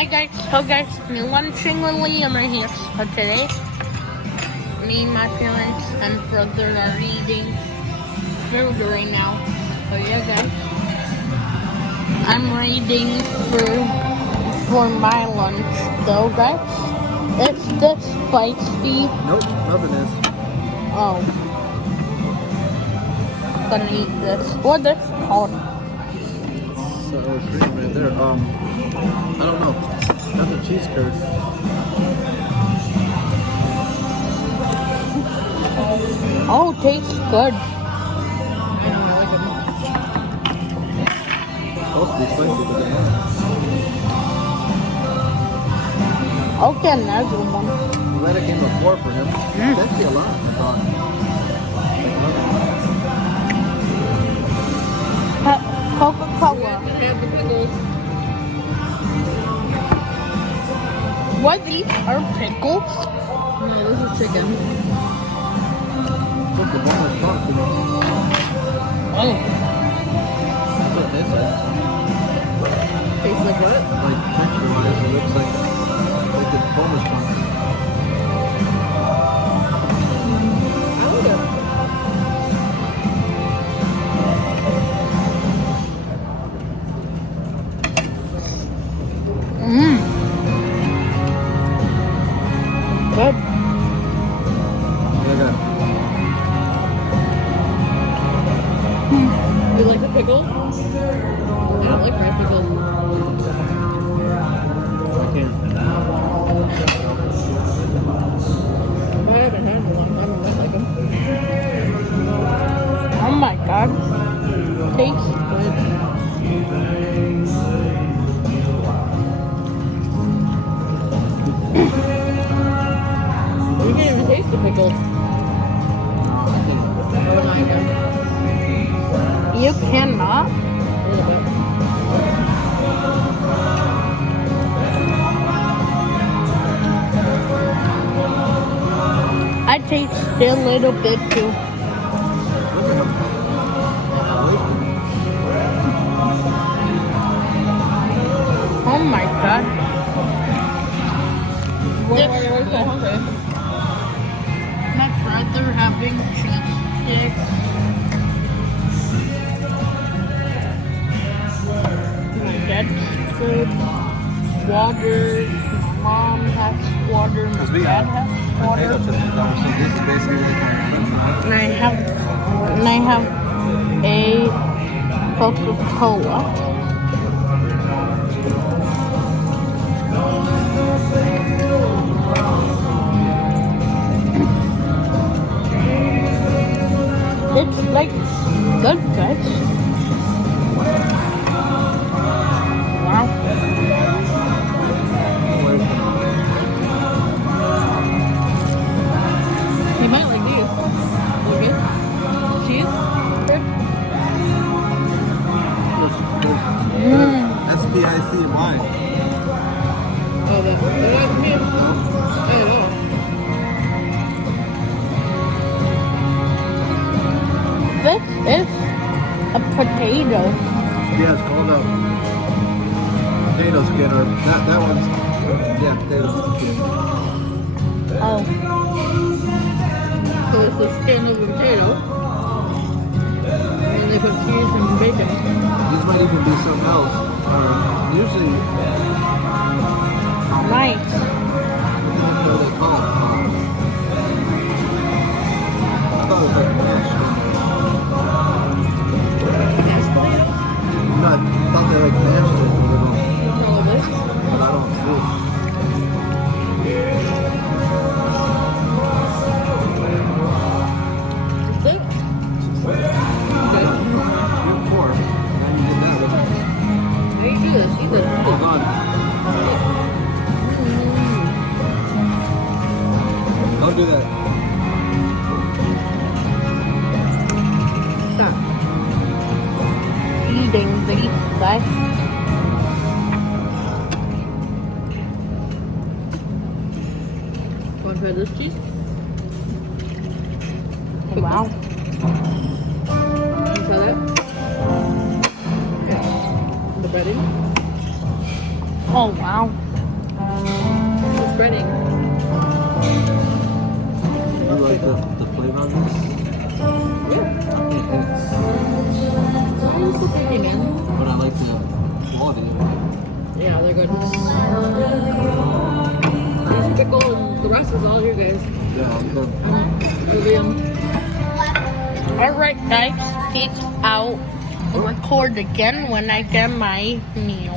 Hi guys, so guys, new lunching with Liam right here. So today, me, my parents, and brother are eating food right now. So yeah guys, I'm waiting for my lunch though guys. It's this spicy. Nope, nothing is. Oh. Gonna eat this. What is it called? Sour cream right there. I don't know. That's a cheese curd. Oh, tastes good. Supposed to be spicy, but they're not. Okay, another one. I'm glad it came with 4 for him. It's actually a lot, I thought. Coca-Cola. What these are pickles? No, this is chicken. Look, the bone is strong to me. Oh. That's what it tastes like. Tastes like what? Like, texture-wise, it looks like the bone is strong. I like it. Good. Yeah, You like the pickle? I don't like fried pickles. I can't. I haven't had one. I don't like them. Oh my god. Tastes good. You can't even taste the pickles. I can't. Oh my god. You cannot? A little bit. I taste a little bit too. Oh my god. Why are you so hungry? My brother having cheese sticks. My dad's food. Water. My mom has water. My dad has water. Potato chips are so this is basically like And I have a Coca-Cola. It's like good guys. Wow. You might like these. Okay. Cheese? Good. SPICY. Oh, they're not me. Not at all. This is a potato. Yeah, it's called potato skin, or that one's, yeah, potato skin. Oh. So it's the skin of the potato. And they put cheese and bacon. These might even be something else. Usually, Nice. what do they call it? I thought it was like mash. No, I thought they like mashed it a little, All of this. but I don't see it. Is it? Good. You're 4. Now you get that one. How do you do this? Eat this. Oh, God. Don't do that. Stop. Eating these guys. Want to try this cheese? Wow. Can you try that? Okay. The breading? Oh wow. breading. You like the flavor of this? Yeah. I can't hate it. Why are you so picky, man? But I like the quality of it. Yeah, they're good. There's pickle and the rest is all you guys. Yeah, I'm good. William. Alright guys, peace out. Record again when I get my meal.